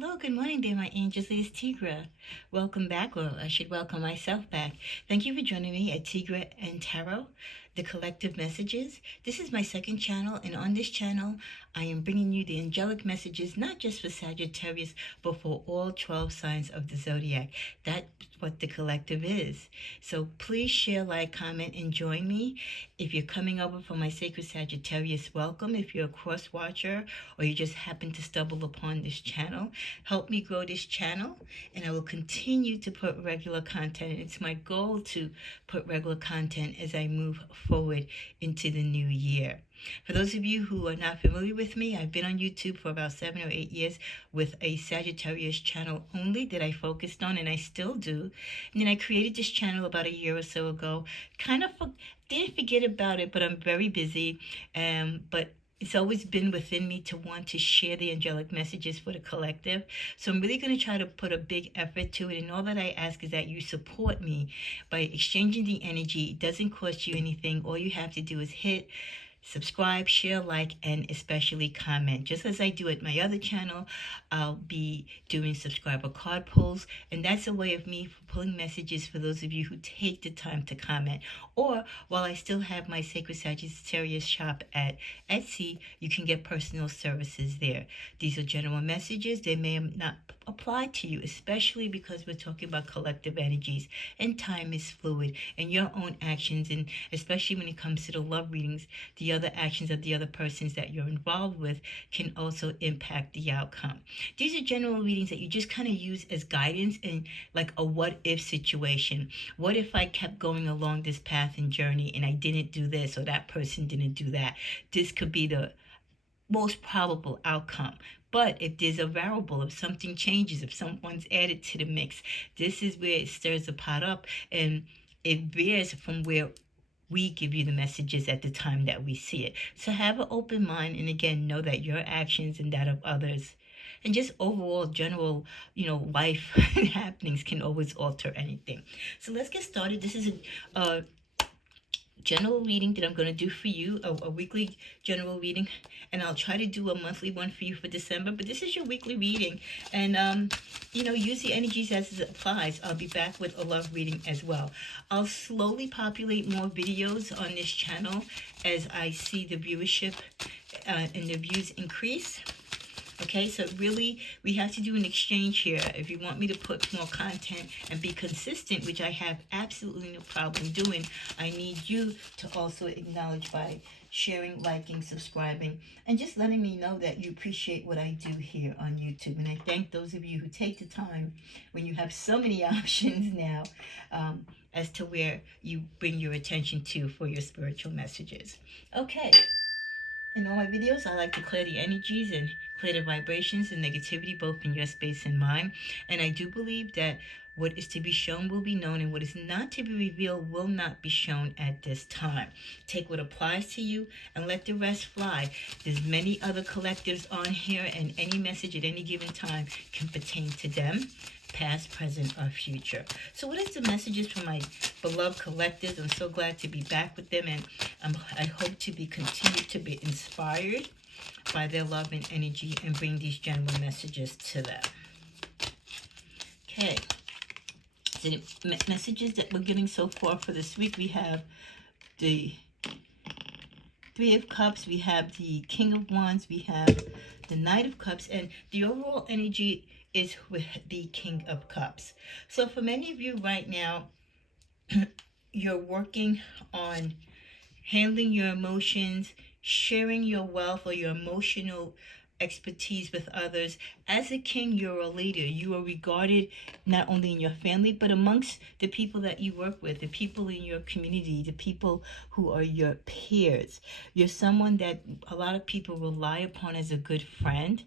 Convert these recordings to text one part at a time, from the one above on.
Hello, good morning there, my angels. It's Tigra. Welcome back, or I should welcome myself back. Thank you for joining me at Tigra and Tarot, the collective messages. This is my second channel, and on this channel, I am bringing you the angelic messages, not just for Sagittarius, but for all 12 signs of the zodiac. That's what the collective is. So please share, like, comment, and join me. If you're coming over from my Sacred Sagittarius, welcome. If you're a cross watcher or you just happen to stumble upon this channel, help me grow this channel, and I will continue to put regular content. It's my goal to put regular content as I move forward into the new year. For those of you who are not familiar with me, I've been on YouTube for about 7 or 8 years with a Sagittarius channel only that I focused on, and I still do. And then I created this channel about a year or so ago. Didn't forget about it, but I'm very busy. But it's always been within me to want to share the angelic messages for the collective. So I'm really going to try to put a big effort to it. And all that I ask is that you support me by exchanging the energy. It doesn't cost you anything. All you have to do is hit subscribe, share, like, and especially comment. Just as I do at my other channel, I'll be doing subscriber card pulls, and that's a way of me pulling messages for those of you who take the time to comment. Or while I still have my Sacred Sagittarius shop at Etsy, you can get personal services there. These are general messages. They may not apply to you, especially because we're talking about collective energies, and time is fluid, and your own actions, and especially when it comes to the love readings, the other actions of the other persons that you're involved with can also impact the outcome. These are general readings that you just kind of use as guidance in like a what if situation. What if I kept going along this path and journey and I didn't do this, or that person didn't do that? This could be the most probable outcome. But if there's a variable, if something changes, if someone's added to the mix, this is where it stirs the pot up, and it varies from where we give you the messages at the time that we see it. So have an open mind, and again, know that your actions and that of others, and just overall general, life happenings can always alter anything. So let's get started. This is a general reading that I'm going to do for you, a weekly general reading, and I'll try to do a monthly one for you for December, but this is your weekly reading, and use the energies as it applies. I'll be back with a love reading as well. I'll slowly populate more videos on this channel as I see the viewership and the views increase. Okay, so really, we have to do an exchange here. If you want me to put more content and be consistent, which I have absolutely no problem doing, I need you to also acknowledge by sharing, liking, subscribing, and just letting me know that you appreciate what I do here on YouTube. And I thank those of you who take the time when you have so many options now as to where you bring your attention to for your spiritual messages. Okay. In all my videos, I like to clear the energies and clear the vibrations and negativity, both in your space and mine. And I do believe that what is to be shown will be known, and what is not to be revealed will not be shown at this time. Take what applies to you and let the rest fly. There's many other collectives on here, and any message at any given time can pertain to them, past, present, or future. So what is the messages from my beloved collectives? I'm so glad to be back with them, and I hope to be continued to be inspired by their love and energy and bring these general messages to them. Okay. So the messages that we're getting so far for this week, we have the Three of Cups, we have the King of Wands, we have the Knight of Cups, and the overall energy is with the King of Cups. So for many of you right now, you're working on handling your emotions, sharing your wealth or your emotional expertise with others. As a king, you're a leader. You are regarded not only in your family, but amongst the people that you work with, the people in your community, the people who are your peers. You're someone that a lot of people rely upon as a good friend.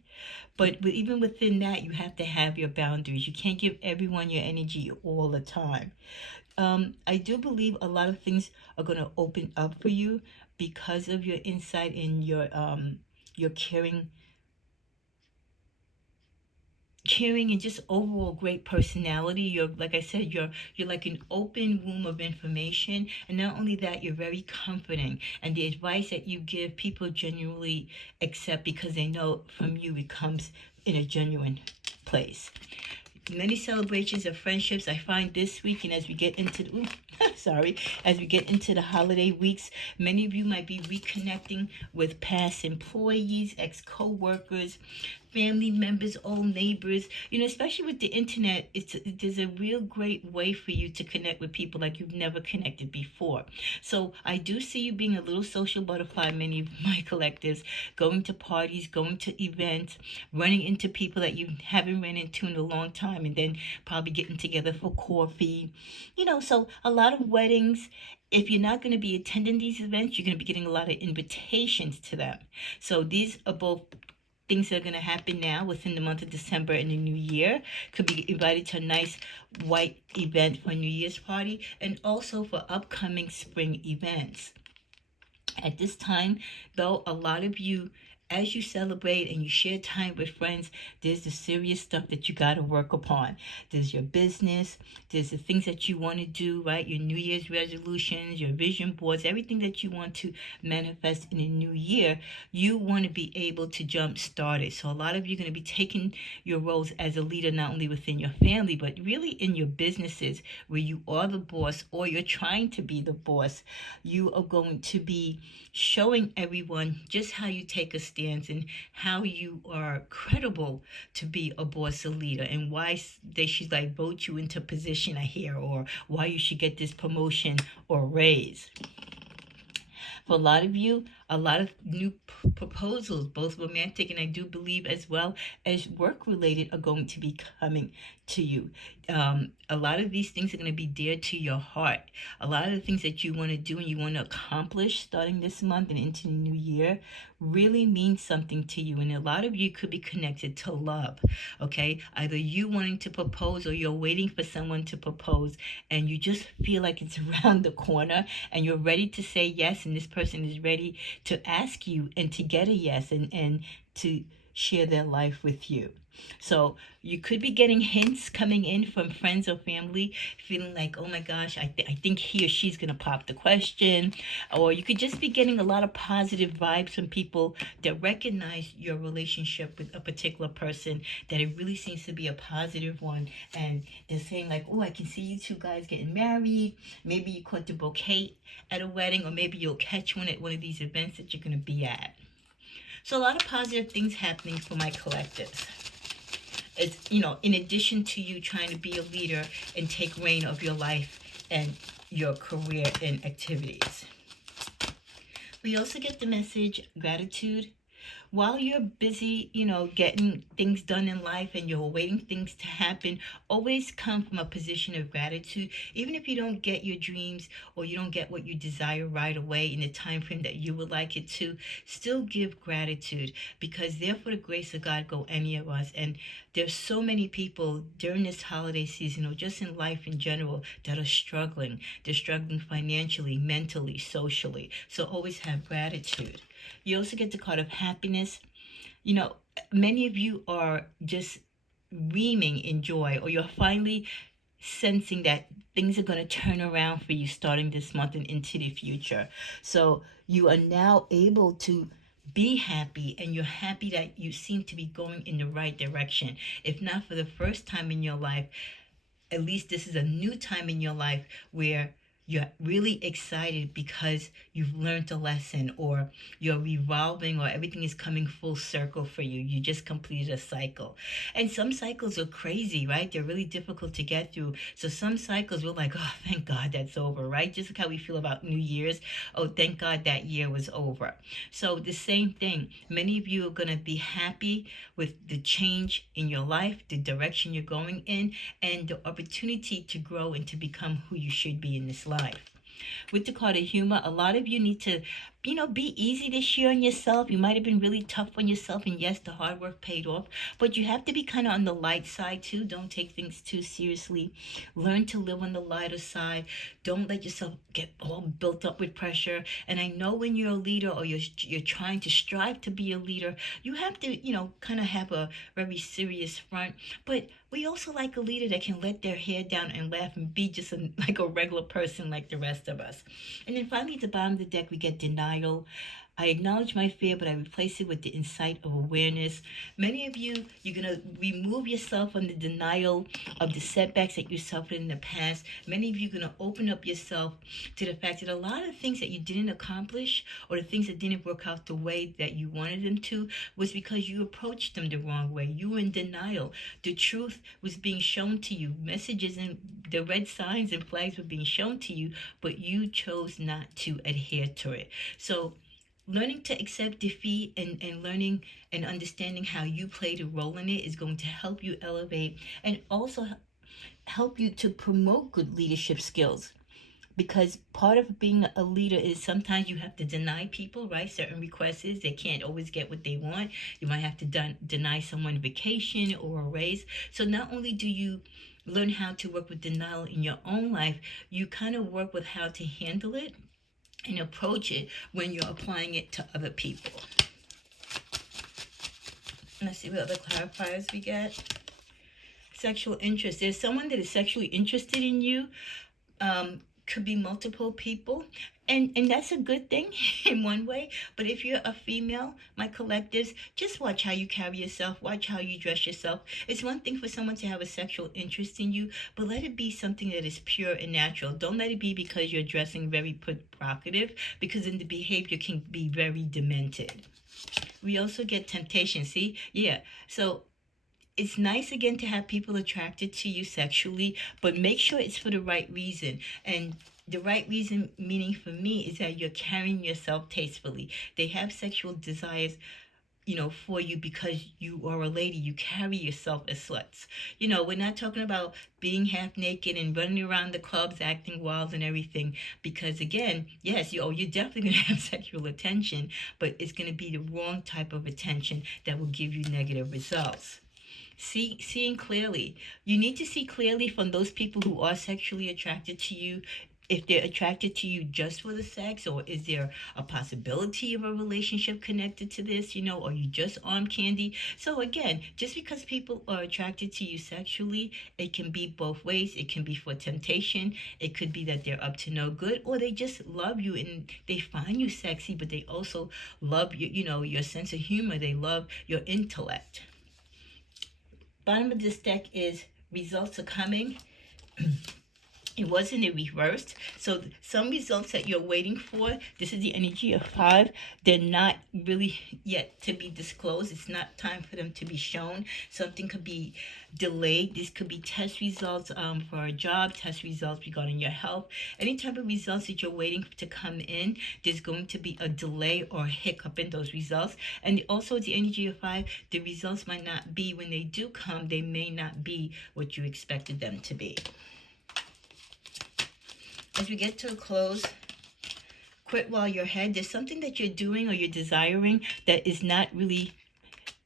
But even within that, you have to have your boundaries. You can't give everyone your energy all the time. I do believe a lot of things are going to open up for you because of your insight and your caring and just overall great personality. You're, like I said, you're like an open womb of information, and not only that, you're very comforting, and the advice that you give, people genuinely accept because they know from you it comes in a genuine place. Many celebrations of friendships I find this week, and as we get into as we get into the holiday weeks, many of you might be reconnecting with past employees, ex co-workers, family members, old neighbors. Especially with the internet, there's a real great way for you to connect with people like you've never connected before. So I do see you being a little social butterfly, many of my collectives, going to parties, going to events, running into people that you haven't ran into in a long time, and then probably getting together for coffee. So a lot of weddings. If you're not going to be attending these events, you're going to be getting a lot of invitations to them. So these are both things that are going to happen now within the month of December and the new year. Could be invited to a nice white event for a New Year's party, and also for upcoming spring events. At this time, though, a lot of you, as you celebrate and you share time with friends, there's the serious stuff that you got to work upon. There's your business, there's the things that you want to do, right? Your New Year's resolutions, your vision boards, everything that you want to manifest in a new year, you want to be able to jump start it. So a lot of you are going to be taking your roles as a leader, not only within your family, but really in your businesses where you are the boss or you're trying to be the boss. You are going to be showing everyone just how you take a stance and how you are credible to be a boss, a leader, and why they should vote you into position, I hear, or why you should get this promotion or raise. For a lot of you, a lot of new proposals, both romantic and I do believe as well as work related, are going to be coming to you. A lot of these things are going to be dear to your heart. A lot of the things that you want to do and you want to accomplish starting this month and into the new year really means something to you. And a lot of you could be connected to love, okay? Either you wanting to propose or you're waiting for someone to propose and you just feel like it's around the corner and you're ready to say yes, and this person is ready to ask you and to get a yes and to share their life with you. So you could be getting hints coming in from friends or family, feeling like, oh my gosh, I think he or she's going to pop the question. Or you could just be getting a lot of positive vibes from people that recognize your relationship with a particular person, that it really seems to be a positive one. And they're saying like, oh, I can see you two guys getting married. Maybe you caught the bouquet at a wedding, or maybe you'll catch one at one of these events that you're going to be at. So a lot of positive things happening for my collectives. It's, in addition to you trying to be a leader and take reign of your life and your career and activities. We also get the message gratitude. While you're busy, getting things done in life and you're waiting things to happen, always come from a position of gratitude. Even if you don't get your dreams or you don't get what you desire right away in the time frame that you would like it to, still give gratitude, because there for the grace of God go any of us. And there's so many people during this holiday season or just in life in general that are struggling. They're struggling financially, mentally, socially. So always have gratitude. You also get the card of happiness. Many of you are just reaming in joy, or you're finally sensing that things are going to turn around for you starting this month and into the future. So you are now able to be happy, and you're happy that you seem to be going in the right direction. If not for the first time in your life, at least this is a new time in your life where you're really excited because you've learned a lesson, or you're revolving, or everything is coming full circle for you. You just completed a cycle. And some cycles are crazy, right? They're really difficult to get through. So some cycles we're like, oh, thank God that's over, right? Just like how we feel about New Year's. Oh, thank God that year was over. So the same thing. Many of you are going to be happy with the change in your life, the direction you're going in, and the opportunity to grow and to become who you should be in this life. With the card of humor, a lot of you need to, be easy this year on yourself. You might have been really tough on yourself, and yes, the hard work paid off, but you have to be kind of on the light side too. Don't take things too seriously. Learn to live on the lighter side. Don't let yourself get all built up with pressure. And I know when you're a leader, or you're trying to strive to be a leader, you have to, kind of have a very serious front. But we also like a leader that can let their hair down and laugh and be just like a regular person like the rest of us. And then finally, at the bottom of the deck, we get denial. I acknowledge my fear, but I replace it with the insight of awareness. Many of you, you're going to remove yourself from the denial of the setbacks that you suffered in the past. Many of you are going to open up yourself to the fact that a lot of things that you didn't accomplish or the things that didn't work out the way that you wanted them to was because you approached them the wrong way. You were in denial. The truth was being shown to you. Messages and the red signs and flags were being shown to you, but you chose not to adhere to it. So learning to accept defeat and learning and understanding how you played a role in it is going to help you elevate and also help you to promote good leadership skills, because part of being a leader is sometimes you have to deny people, right? Certain requests, they can't always get what they want. You might have to deny someone vacation or a raise. So not only do you learn how to work with denial in your own life, you kind of work with how to handle it and approach it when you're applying it to other people. Let's see what other clarifiers we get. Sexual interest. There's someone that is sexually interested in you. Could be multiple people, and that's a good thing in one way. But if you're a female, my collectives, just watch how you carry yourself, watch how you dress yourself. It's one thing for someone to have a sexual interest in you, but let it be something that is pure and natural. Don't let it be because you're dressing very provocative, because then the behavior can be very demented. We also get temptation. See, yeah. So it's nice again to have people attracted to you sexually, but make sure it's for the right reason. And the right reason, meaning for me, is that you're carrying yourself tastefully. They have sexual desires, for you because you are a lady. You carry yourself as sluts. We're not talking about being half naked and running around the clubs acting wild and everything. Because again, yes, you're definitely going to have sexual attention, but it's going to be the wrong type of attention that will give you negative results. Seeing clearly. You need to see clearly from those people who are sexually attracted to you, if they're attracted to you just for the sex, or is there a possibility of a relationship connected to this, or you just arm candy. So again, just because people are attracted to you sexually, it can be both ways. It can be for temptation. It could be that they're up to no good, or they just love you and they find you sexy, but they also love your sense of humor. They love your intellect. Bottom of this deck is results are coming. It wasn't in reversed. So some results that you're waiting for, this is the energy of 5. They're not really yet to be disclosed. It's not time for them to be shown. Something could be delayed. This could be test results for a job, test results regarding your health. Any type of results that you're waiting to come in, there's going to be a delay or a hiccup in those results. And also the energy of 5, the results might not be, when they do come, they may not be what you expected them to be. As we get to a close, quit while you're ahead. There's something that you're doing or you're desiring that is not really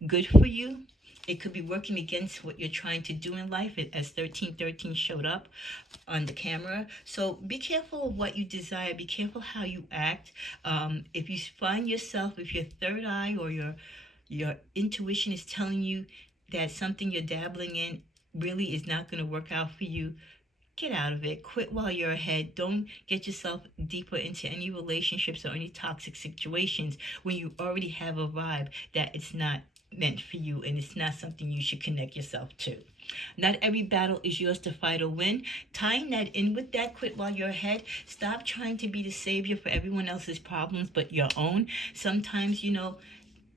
good for you. It could be working against what you're trying to do in life, as 1313 showed up on the camera. So be careful of what you desire. Be careful how you act. If you find yourself, if your third eye or your intuition is telling you that something you're dabbling in really is not going to work out for you, get out of it. Quit while you're ahead. Don't get yourself deeper into any relationships or any toxic situations when you already have a vibe that it's not meant for you and it's not something you should connect yourself to. Not every battle is yours to fight or win. Tying that in with that, quit while you're ahead. Stop trying to be the savior for everyone else's problems but your own. Sometimes,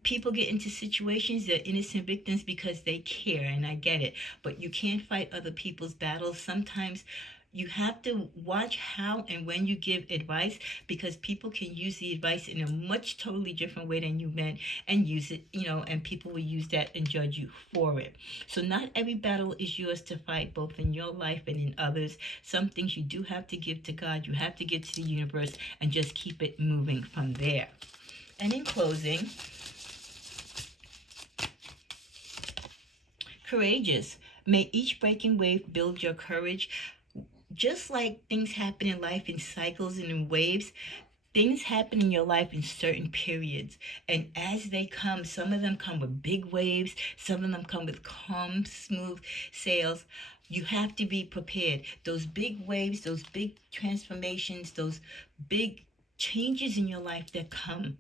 people get into situations, they're innocent victims because they care, and I get it. But you can't fight other people's battles. Sometimes you have to watch how and when you give advice, because people can use the advice in a much totally different way than you meant and use it, and people will use that and judge you for it. So not every battle is yours to fight, both in your life and in others. Some things you do have to give to God, you have to give to the universe, and just keep it moving from there. And in closing, courageous. May each breaking wave build your courage. Just like things happen in life in cycles and in waves, things happen in your life in certain periods. And as they come, some of them come with big waves, some of them come with calm, smooth sails. You have to be prepared. Those big waves, those big transformations, those big changes in your life that come,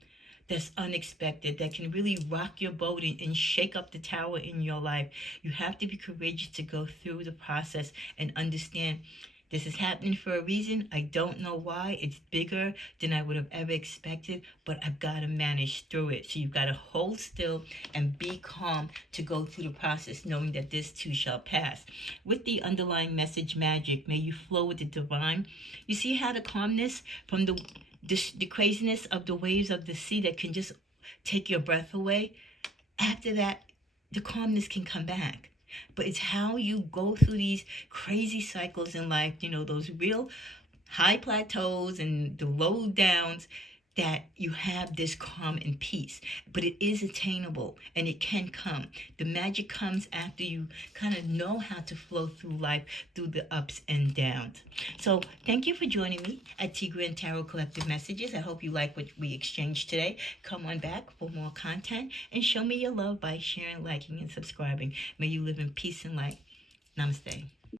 that's unexpected, that can really rock your boat and shake up the tower in your life. You have to be courageous to go through the process and understand this is happening for a reason. I don't know why. It's bigger than I would have ever expected, but I've got to manage through it. So you've got to hold still and be calm to go through the process, knowing that this too shall pass. With the underlying message magic, may you flow with the divine. You see how the calmness from the craziness of the waves of the sea that can just take your breath away, after that, the calmness can come back. But it's how you go through these crazy cycles in life, those real high plateaus and the low downs, that you have this calm and peace. But it is attainable and it can come. The magic comes after you kind of know how to flow through life, through the ups and downs. So thank you for joining me at Tigra and Tarot Collective Messages. I hope you like what we exchanged today. Come on back for more content and show me your love by sharing, liking, and subscribing. May you live in peace and light. Namaste.